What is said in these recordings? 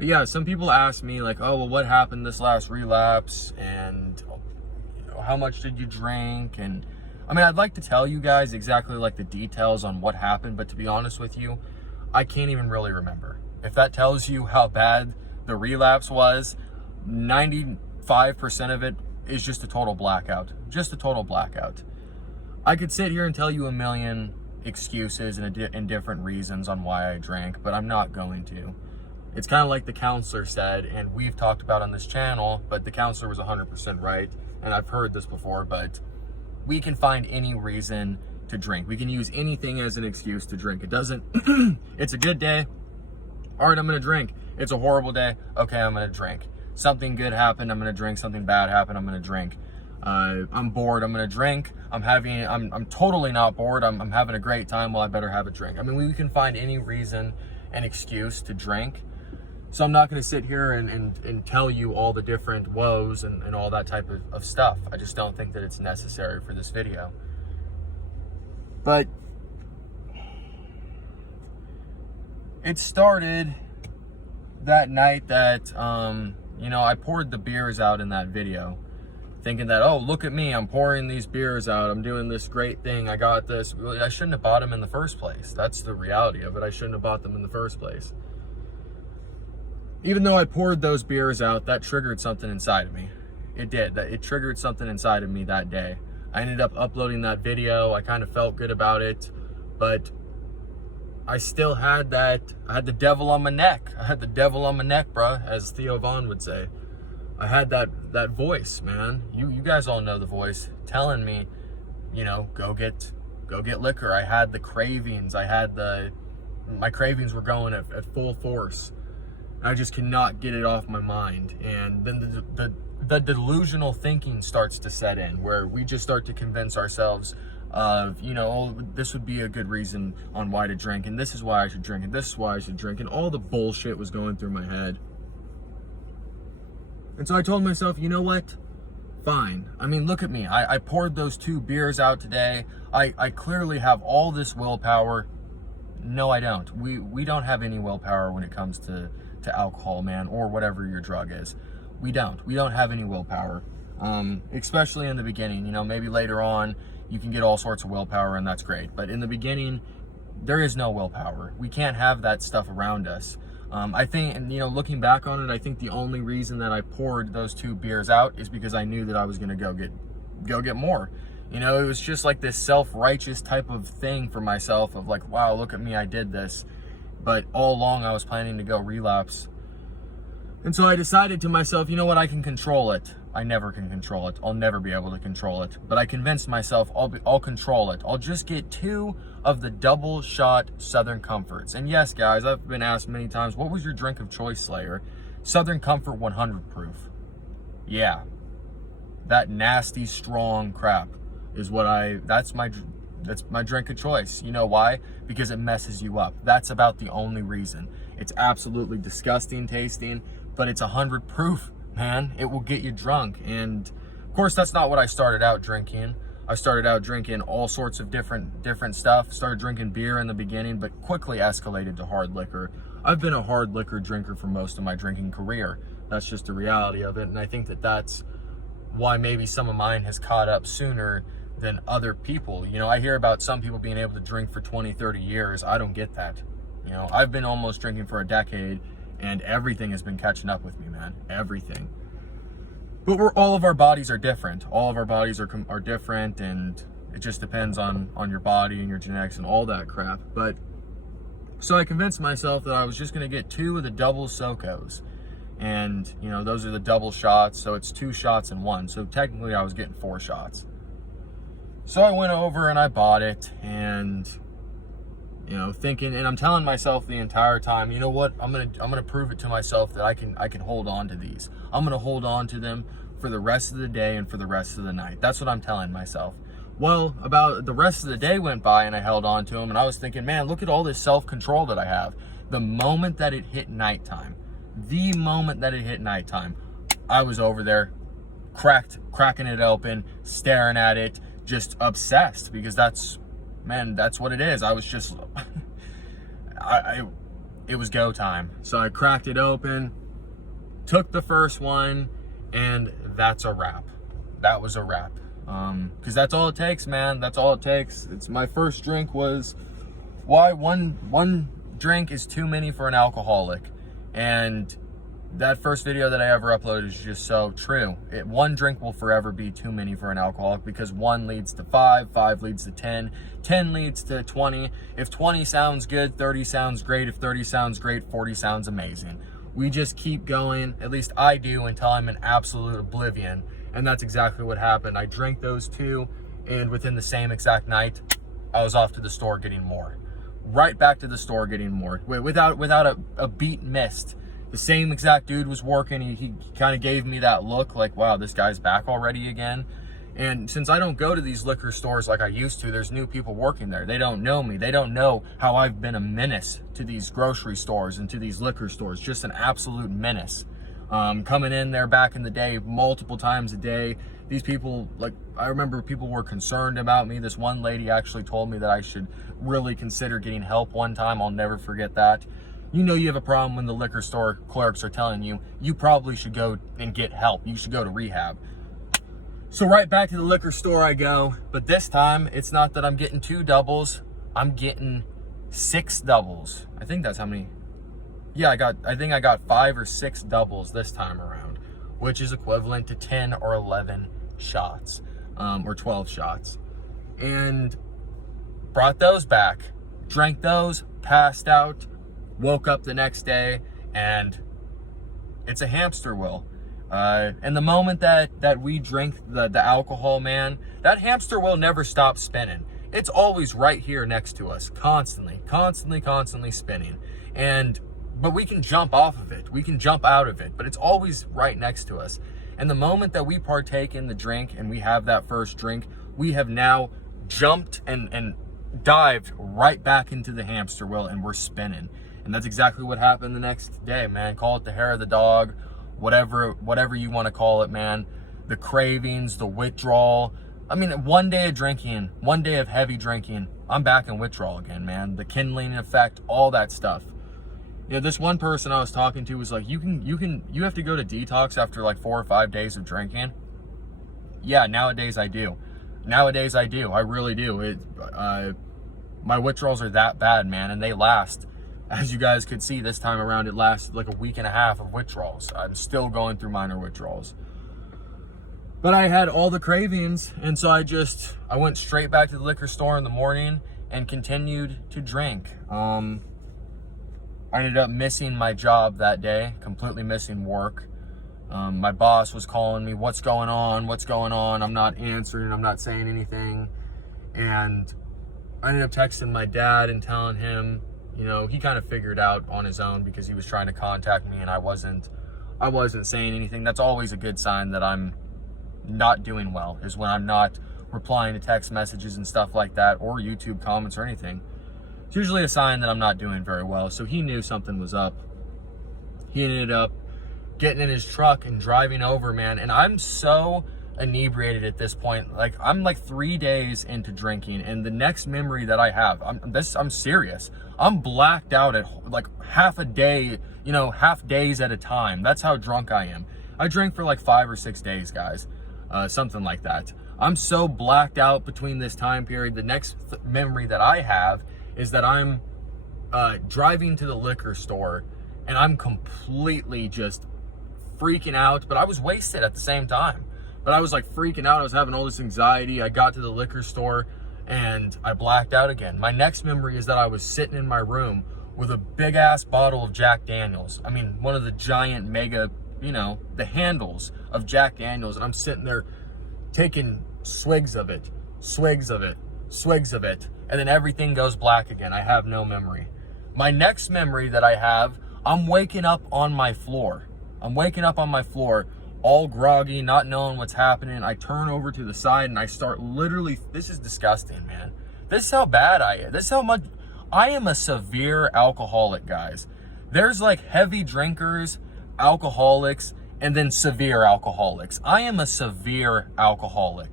But yeah, some people ask me like, oh, well, what happened this last relapse? And how much did you drink? And I mean, I'd like to tell you guys exactly like the details on what happened, but to be honest with you, I can't even really remember. If that tells you how bad the relapse was, 95% of it is just a total blackout. Just a total blackout. I could sit here and tell you a million excuses and different reasons on why I drank, but I'm not going to. It's kind of like the counselor said, and we've talked about on this channel, but the counselor was 100% right, and I've heard this before, but we can find any reason to drink. We can use anything as an excuse to drink. It doesn't, it's a good day, all right, I'm gonna drink. It's a horrible day, okay, I'm gonna drink. Something good happened, I'm gonna drink. Something bad happened, I'm gonna drink. I'm bored, I'm gonna drink. I'm totally not bored, I'm having a great time, well, I better have a drink. I mean, we can find any reason and excuse to drink. So I'm not gonna sit here and tell you all the different woes and all that type of stuff. I just don't think that it's necessary for this video. But it started that night that, I poured the beers out in that video, thinking that, oh, look at me, I'm pouring these beers out, I'm doing this great thing, I got this. I shouldn't have bought them in the first place. That's the reality of it. I shouldn't have bought them in the first place. Even though I poured those beers out, that triggered something inside of me. It did. It triggered something inside of me that day. I ended up uploading that video. I kind of felt good about it, but I still had I had the devil on my neck. I had the devil on my neck, bruh, as Theo Vaughn would say. I had that voice, man. You guys all know the voice telling me, go get liquor. I had the cravings. My cravings were going at full force. I just cannot get it off my mind. And then the delusional thinking starts to set in, where we just start to convince ourselves of, oh, this would be a good reason on why to drink, and this is why I should drink, and this is why I should drink, and all the bullshit was going through my head. And so I told myself, you know what? Fine. I mean, look at me. I poured those 2 beers out today. I clearly have all this willpower. No, I don't. We don't have any willpower when it comes to alcohol, man, or whatever your drug is. We don't have any willpower, especially in the beginning. Maybe later on you can get all sorts of willpower, and that's great, but in the beginning there is no willpower. We can't have that stuff around us. I think, and looking back on it, I think the only reason that I poured those 2 beers out is because I knew that I was gonna go get more. It was just like this self-righteous type of thing for myself of like, wow, look at me, I did this. But all along I was planning to go relapse. And so I decided to myself, you know what, I can control it. I never can control it. I'll never be able to control it. But I convinced myself I'll control it. I'll just get 2 of the double shot Southern Comforts. And yes, guys, I've been asked many times, what was your drink of choice, Slayer? Southern Comfort 100 proof. Yeah. That nasty, strong crap is that's my drink of choice. You know why? Because it messes you up. That's about the only reason. It's absolutely disgusting tasting, but it's 100 proof, man. It will get you drunk. And of course, that's not what I started out drinking. I started out drinking all sorts of different stuff. Started drinking beer in the beginning, but quickly escalated to hard liquor. I've been a hard liquor drinker for most of my drinking career. That's just the reality of it. And I think that's why maybe some of mine has caught up sooner than other people. I hear about some people being able to drink for 20, 30 years. I don't get that. I've been almost drinking for a decade, and everything has been catching up with me, man. Everything. But all of our bodies are different. All of our bodies are different, and it just depends on your body and your genetics and all that crap. But so I convinced myself that I was just gonna get 2 of the double SoCos. And those are the double shots, so it's 2 shots in 1. So technically I was getting 4 shots. So I went over and I bought it, and thinking, and I'm telling myself the entire time, you know what, I'm gonna prove it to myself that I can hold on to these. I'm gonna hold on to them for the rest of the day and for the rest of the night. That's what I'm telling myself. Well, about the rest of the day went by, and I held on to them, and I was thinking, man, look at all this self-control that I have. The moment that it hit nighttime, I was over there, cracking it open, staring at it, just obsessed, because that's what it is. I was just, it was go time. So I cracked it open, took the first one, and that's a wrap. That was a wrap. Because that's all it takes, man. That's all it takes. It's my first drink was why one drink is too many for an alcoholic. And that first video that I ever uploaded is just so true. One drink will forever be too many for an alcoholic, because 1 leads to 5, 5 leads to 10, 10 leads to 20. If 20 sounds good, 30 sounds great. If 30 sounds great, 40 sounds amazing. We just keep going, at least I do, until I'm in absolute oblivion. And that's exactly what happened. I drank those 2, and within the same exact night, I was off to the store getting more. Right back to the store getting more, without a beat missed. The same exact dude was working. He kind of gave me that look like, wow, this guy's back already again. And since I don't go to these liquor stores like I used to, there's new people working there. They don't know me. They don't know how I've been a menace to these grocery stores and to these liquor stores. Just an absolute menace. Coming in there back in the day, multiple times a day. These people, like, I remember people were concerned about me. This one lady actually told me that I should really consider getting help one time. I'll never forget that. You know you have a problem when the liquor store clerks are telling you, you probably should go and get help. You should go to rehab. So right back to the liquor store I go, but this time it's not that I'm getting 2 doubles. I'm getting 6 doubles. I think that's how many. Yeah, I think I got 5 or 6 doubles this time around, which is equivalent to 10 or 11 shots, or 12 shots. And brought those back, drank those, passed out, woke up the next day, and it's a hamster wheel. And the moment that we drink the alcohol, man, that hamster wheel never stops spinning. It's always right here next to us, constantly spinning. But we can jump off of it. We can jump out of it, but it's always right next to us. And the moment that we partake in the drink and we have that first drink, we have now jumped and dived right back into the hamster wheel, and we're spinning. And that's exactly what happened the next day, man. Call it the hair of the dog, whatever you want to call it, man. The cravings, the withdrawal. I mean, one day of drinking, one day of heavy drinking, I'm back in withdrawal again, man. The kindling effect, all that stuff. You know, this one person I was talking to was like, you have to go to detox after like 4 or 5 days of drinking. Yeah, nowadays I do. Nowadays I do. I really do. My withdrawals are that bad, man, and they last. As you guys could see, this time around, it lasted like a week and a half of withdrawals. I'm still going through minor withdrawals. But I had all the cravings, and so I went straight back to the liquor store in the morning and continued to drink. I ended up missing my job that day, completely missing work. My boss was calling me, what's going on? What's going on? I'm not answering, I'm not saying anything. And I ended up texting my dad and telling him, you know, he kind of figured out on his own because he was trying to contact me and I wasn't saying anything. That's always a good sign that I'm not doing well, is when I'm not replying to text messages and stuff like that, or YouTube comments or anything. It's usually a sign that I'm not doing very well. So he knew something was up. He ended up getting in his truck and driving over, man. And I'm so inebriated at this point. Like, I'm like 3 days into drinking, and the next memory that I have, I'm serious. I'm blacked out at like half a day, you know, half days at a time. That's how drunk I am. I drank for like 5 or 6 days, guys. Something like that. I'm so blacked out between this time period. The next memory that I have is that I'm driving to the liquor store and I'm completely just freaking out, but I was wasted at the same time. But I was like freaking out. I was having all this anxiety. I got to the liquor store and I blacked out again. My next memory is that I was sitting in my room with a big ass bottle of Jack Daniels. I mean, one of the giant mega, you know, the handles of Jack Daniels. And I'm sitting there taking swigs of it, swigs of it, swigs of it. And then everything goes black again. I have no memory. My next memory that I have, I'm waking up on my floor. I'm waking up on my floor, all groggy, not knowing what's happening. I turn over to the side and I start literally, this is disgusting, man. This is how bad I am. This is how much, I am a severe alcoholic, guys. There's like heavy drinkers, alcoholics, and then severe alcoholics. I am a severe alcoholic.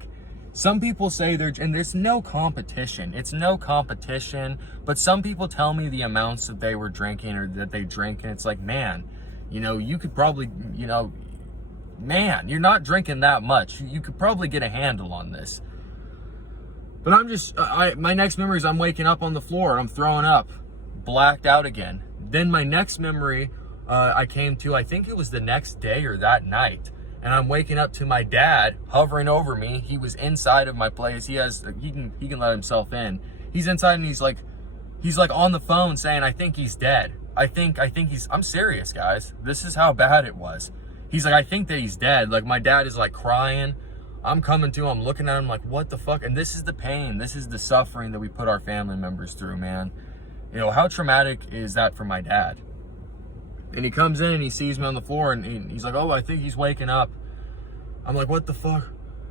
Some people say and there's no competition. It's no competition, but some people tell me the amounts that they were drinking or that they drink, and it's like, man, you could probably, man, you're not drinking that much. You could probably get a handle on this. But my next memory is I'm waking up on the floor and I'm throwing up, blacked out again. Then my next memory, I came to, I think it was the next day or that night. And I'm waking up to my dad hovering over me. He was inside of my place. He can let himself in. He's inside and he's like on the phone saying, I think he's dead. I'm serious, guys. This is how bad it was. He's like, I think that he's dead. Like, my dad is like crying. I'm coming to him, looking at him like, what the fuck? And this is the pain. This is the suffering that we put our family members through, man. How traumatic is that for my dad? And he comes in and he sees me on the floor and he's like, oh, I think he's waking up. I'm like, what the fuck?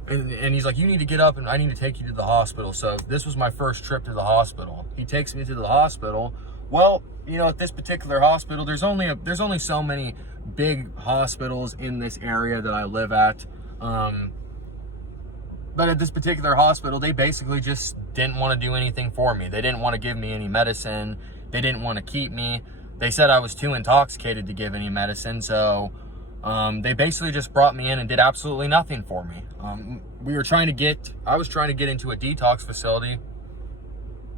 And he's like, you need to get up and I need to take you to the hospital. So this was my first trip to the hospital. He takes me to the hospital. Well, at this particular hospital, there's only so many big hospitals in this area that I live at. But at this particular hospital, they basically just didn't want to do anything for me. They didn't want to give me any medicine. They didn't want to keep me. They said I was too intoxicated to give any medicine, so they basically just brought me in and did absolutely nothing for me. I was trying to get into a detox facility.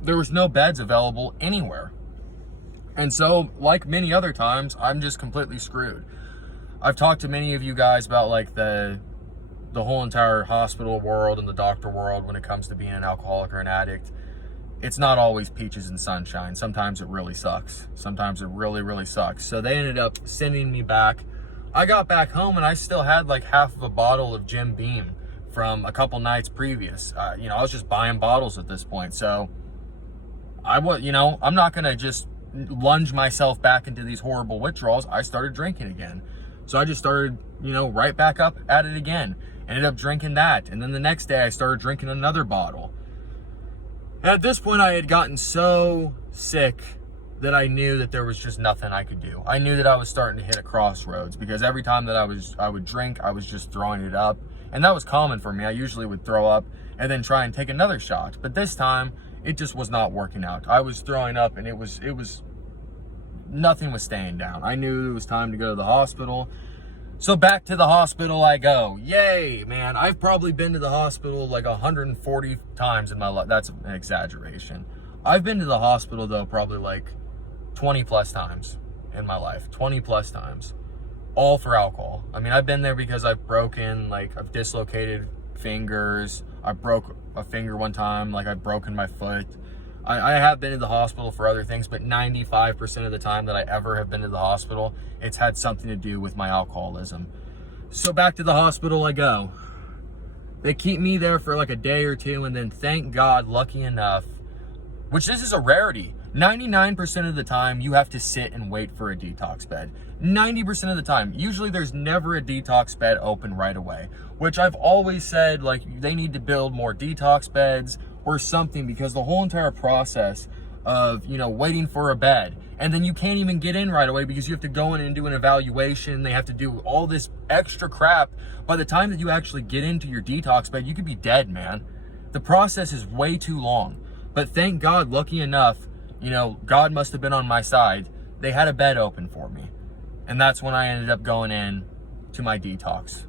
There was no beds available anywhere. And so, like many other times, I'm just completely screwed. I've talked to many of you guys about like the whole entire hospital world and the doctor world when it comes to being an alcoholic or an addict. It's not always peaches and sunshine. Sometimes it really sucks. Sometimes it really, really sucks. So they ended up sending me back. I got back home and I still had like half of a bottle of Jim Beam from a couple nights previous. I was just buying bottles at this point. So I'm not going to just lunge myself back into these horrible withdrawals. I started drinking again. So I just started, right back up at it again. Ended up drinking that. And then the next day I started drinking another bottle. At this point, I had gotten so sick that I knew that there was just nothing I could do. I knew that I was starting to hit a crossroads because every time that I would drink, I was just throwing it up. And that was common for me. I usually would throw up and then try and take another shot. But this time, it just was not working out. I was throwing up and it was nothing was staying down. I knew it was time to go to the hospital. So back to the hospital I go. Yay, man. I've probably been to the hospital like 140 times in my life. That's an exaggeration. I've been to the hospital, though, probably like 20 plus times in my life. 20 plus times. All for alcohol. I mean, I've been there because I've dislocated fingers. I broke a finger one time. Like, I've broken my foot. I have been to the hospital for other things, but 95% of the time that I ever have been to the hospital, it's had something to do with my alcoholism. So back to the hospital I go. They keep me there for like a day or two, and then thank God, lucky enough, which this is a rarity. 99% of the time, you have to sit and wait for a detox bed. 90% of the time. Usually there's never a detox bed open right away, which I've always said, like, they need to build more detox beds or something, because the whole entire process of, waiting for a bed, and then you can't even get in right away because you have to go in and do an evaluation. They have to do all this extra crap. By the time that you actually get into your detox bed, you could be dead, man. The process is way too long. But thank God, lucky enough, God must have been on my side. They had a bed open for me. And that's when I ended up going in to my detox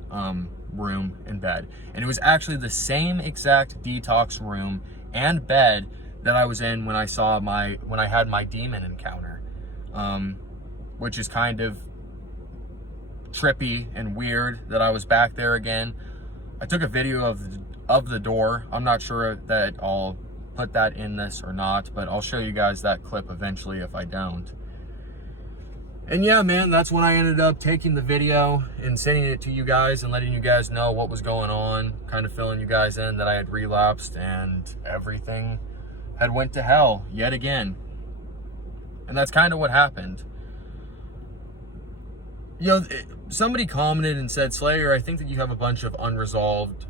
room and bed. And it was actually the same exact detox room and bed that I was in when I had my demon encounter, which is kind of trippy and weird that I was back there again. I took a video of the door. I'm not sure that I'll put that in this or not, but I'll show you guys that clip eventually if I don't. And yeah, man, that's when I ended up taking the video and sending it to you guys and letting you guys know what was going on, kind of filling you guys in that I had relapsed and everything had went to hell yet again. And that's kind of what happened. Somebody commented and said, Slayer, I think that you have a bunch of unresolved,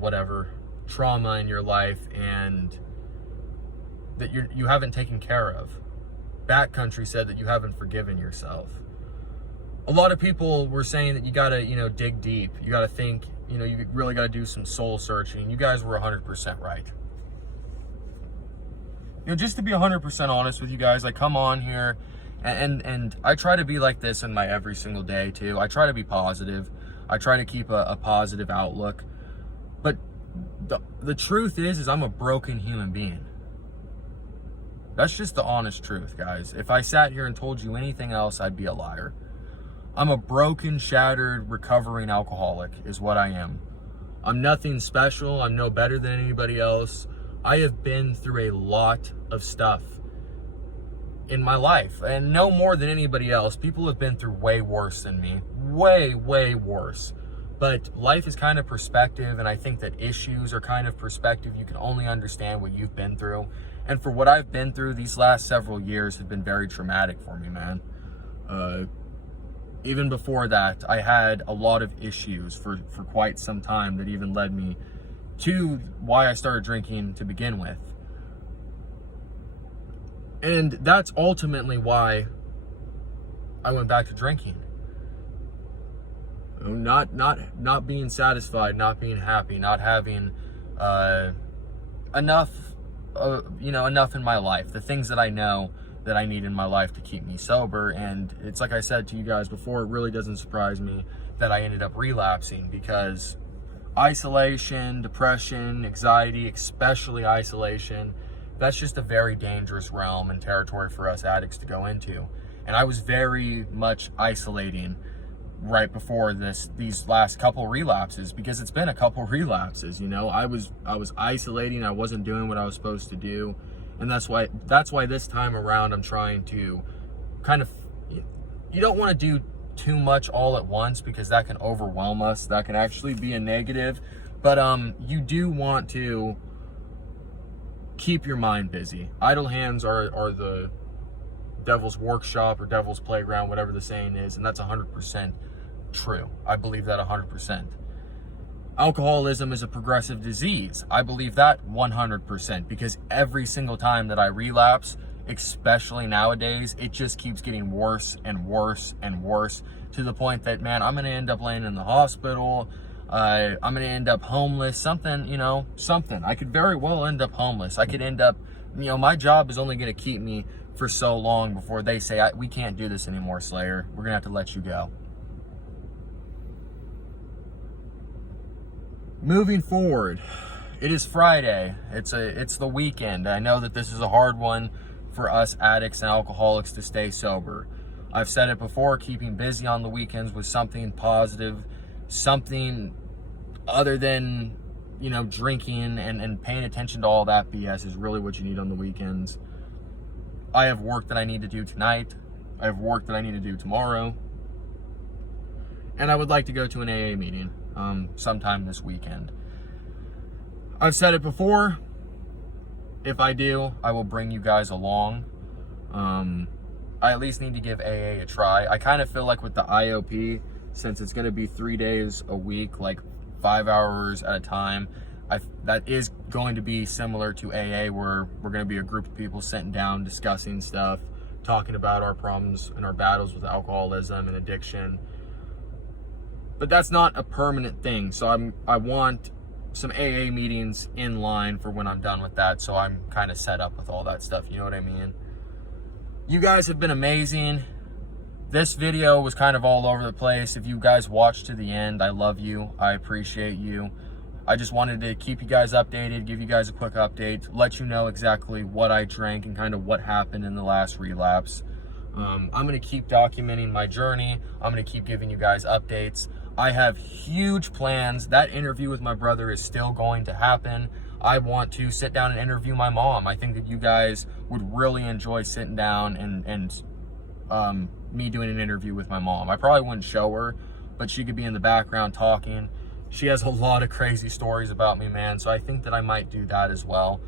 whatever, trauma in your life, and that you haven't taken care of. Backcountry said that you haven't forgiven yourself. A lot of people were saying that you gotta, dig deep. You gotta think, you know, you really got to do some soul searching. You guys were 100% right. You know, just to be 100% honest with you guys, I come on here and I try to be like this in my every single day too. I try to be positive. I try to keep a positive outlook. But the truth is I'm a broken human being. That's just the honest truth, guys. If I sat here and told you anything else, I'd be a liar. I'm a broken, shattered, recovering alcoholic is what I am. I'm nothing special. I'm no better than anybody else. I have been through a lot of stuff in my life, and no more than anybody else. People have been through way worse than me. Way, way worse. But life is kind of perspective, and I think that issues are kind of perspective. You can only understand what you've been through. And for what I've been through, these last several years have been very traumatic for me, man. Even before that, I had a lot of issues for quite some time that even led me to why I started drinking to begin with. And that's ultimately why I went back to drinking. Not being satisfied, not being happy, not having enough in my life. The things that I know that I need in my life to keep me sober. And it's like I said to you guys before, it really doesn't surprise me that I ended up relapsing, because isolation, depression, anxiety, especially isolation, that's just a very dangerous realm and territory for us addicts to go into. And I was very much isolating right before these last couple relapses, because it's been a couple relapses, you know. I was isolating. I wasn't doing what I was supposed to do. And that's why this time around I'm trying to kind of, you don't want to do too much all at once, because that can overwhelm us. That can actually be a negative. But you do want to keep your mind busy. Idle hands are the devil's workshop or devil's playground, whatever the saying is, and that's 100% true. I believe that 100%. Alcoholism is a progressive disease. I believe that 100%, because every single time that I relapse, especially nowadays, it just keeps getting worse and worse and worse, to the point that, man, I'm going to end up laying in the hospital. I'm going to end up homeless, something. I could very well end up homeless. I could end up, my job is only going to keep me for so long before they say, we can't do this anymore, Slayer. We're going to have to let you go. Moving forward, it is Friday. It's the weekend. I know that this is a hard one for us addicts and alcoholics to stay sober. I've said it before, keeping busy on the weekends with something positive, something other than, drinking and paying attention to all that BS is really what you need on the weekends. I have work that I need to do tonight. I have work that I need to do tomorrow. And I would like to go to an AA meeting sometime this weekend. I've said it before. If I do, I will bring you guys along. I at least need to give AA a try. I kind of feel like with the IOP, since it's going to be 3 days a week, like 5 hours at a time, that is going to be similar to AA, where we're going to be a group of people sitting down, discussing stuff, talking about our problems and our battles with alcoholism and addiction. But that's not a permanent thing. So I want some AA meetings in line for when I'm done with that, so I'm kind of set up with all that stuff. You know what I mean? You guys have been amazing. This video was kind of all over the place. If you guys watched to the end, I love you. I appreciate you. I just wanted to keep you guys updated, give you guys a quick update, let you know exactly what I drank and kind of what happened in the last relapse. I'm going to keep documenting my journey. I'm going to keep giving you guys updates. I have huge plans. That interview with my brother is still going to happen. I want to sit down and interview my mom. I think that you guys would really enjoy sitting down and me doing an interview with my mom. I probably wouldn't show her, but she could be in the background talking. She has a lot of crazy stories about me, man, so I think that I might do that as well.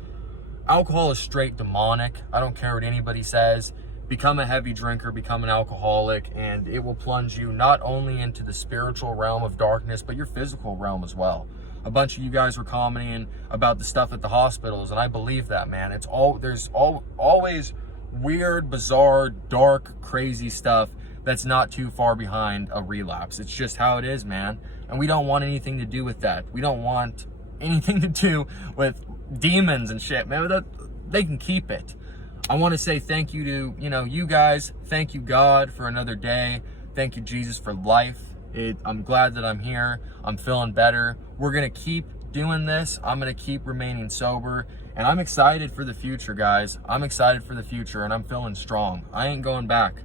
Alcohol is straight demonic. I don't care what anybody says. Become a heavy drinker, become an alcoholic, and it will plunge you not only into the spiritual realm of darkness, but your physical realm as well. A bunch of you guys were commenting about the stuff at the hospitals, and I believe that, man. There's always weird, bizarre, dark, crazy stuff that's not too far behind a relapse. It's just how it is, man. And we don't want anything to do with that. We don't want anything to do with demons and shit, man. They can keep it. I want to say thank you to, you guys. Thank you, God, for another day. Thank you, Jesus, for life. I'm glad that I'm here. I'm feeling better. We're going to keep doing this. I'm going to keep remaining sober. And I'm excited for the future, guys. I'm excited for the future, and I'm feeling strong. I ain't going back.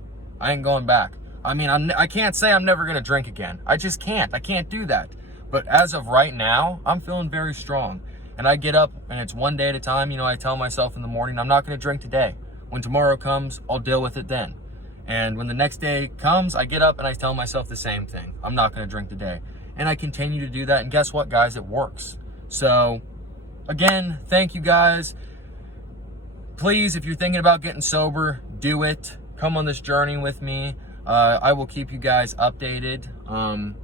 I ain't going back. I mean, I can't say I'm never going to drink again. I just can't. I can't do that. But as of right now, I'm feeling very strong. And I get up, and it's one day at a time. I tell myself in the morning, I'm not going to drink today. When tomorrow comes, I'll deal with it then. And when the next day comes, I get up and I tell myself the same thing. I'm not going to drink today. And I continue to do that. And guess what, guys? It works. So, again, thank you, guys. Please, if you're thinking about getting sober, do it. Come on this journey with me. I will keep you guys updated. And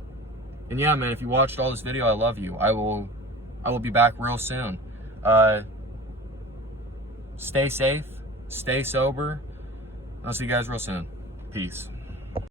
yeah, man, if you watched all this video, I love you. I will be back real soon. Stay safe. Stay sober. I'll see you guys real soon. Peace.